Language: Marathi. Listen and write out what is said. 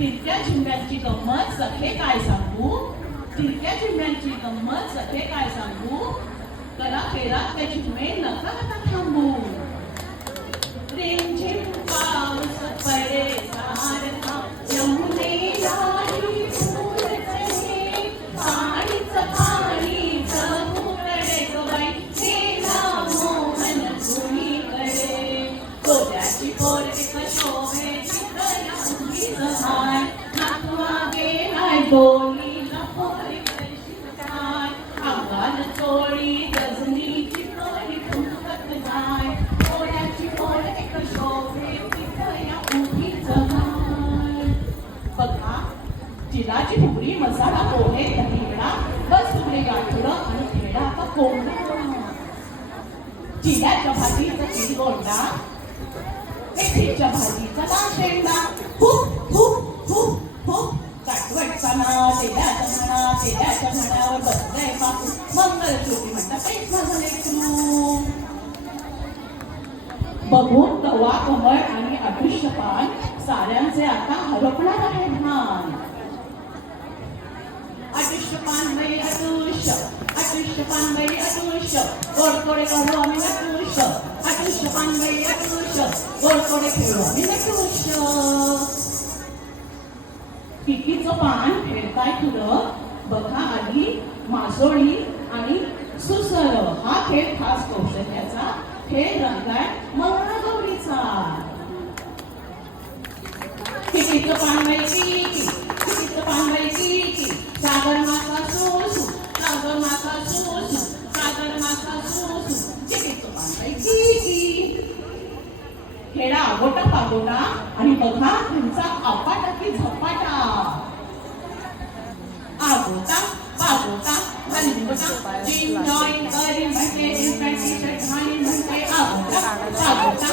तिरक्या झिम्म्यांची गंमत सखे काय सांगू, तिरक्या झिम्म्यांची गंमत सखे काय सांगू, करा फेरा त्या झिम्मे नका आता थांबू. रिमझिम पाऊस पडे सारखा यमुनेला ही फूल चढे, पाणीच पाणीच फुटले ग बाई, गेला मोहन कुणीकडे. गोद्याची पोरगी कशोभे चित्रया उभीच हाय, नातवा गेलाय डोलीला पोरी शिरताय, अंगाल चोळी गजनीची पोरी फुंकत जाय. गोद्याची पोरगी कशोभे चित्रया उभीच हाय. बघा चिलाची फुगडी मसाला पोहे दहीवडा बस फुगडी गाठोडं आणि खेळा का कोंबडा. चिल्याच्या भाजीचा चिरगोंडा, मेथीच्या भाजीचा नाशेंडा, खूप खूप खूप खूप काटवटचा ना तेल्याच्या म्हणा, तेल्याच्या म्हणावर बसलंय बापू, मंगलश्रुती म्हणतात एक माझं लेकरू. बघून तवा कमळ आणि अदृश्यपान साऱ्यांचे आता हरपणार आहे भान. अदृश्यपान बाई अदृश्य, अदृश्यपान बाई अदृश्य, गोडकोडे काढू आम्ही नटूश्य, अदृश्यपान बाई अदृश्य, गोडकोडे खेळू आम्ही नटूश्य. पिकीचं पान फेरताय फुलं, बघा आली मासोळी आणि सुसर. हा खेळ खास कौशल्याचा खेळ रंगाय मंगळागौरीचा. पिकीचं पान बाई पिकी, पिकीचं पान बाई पिकी, सागर माता सुसू, सागर माता सुसू, सागर माता सुसू, पिकीचं पान बाई पिकी. खेळा आगोटा पागोटा आणि बघा त्यांचा आपाटा की झपाटा. आगोटा पागोटा गणगोटा जिम जॉईन करी म्हणते, म्हणते आगोटा पागोटा.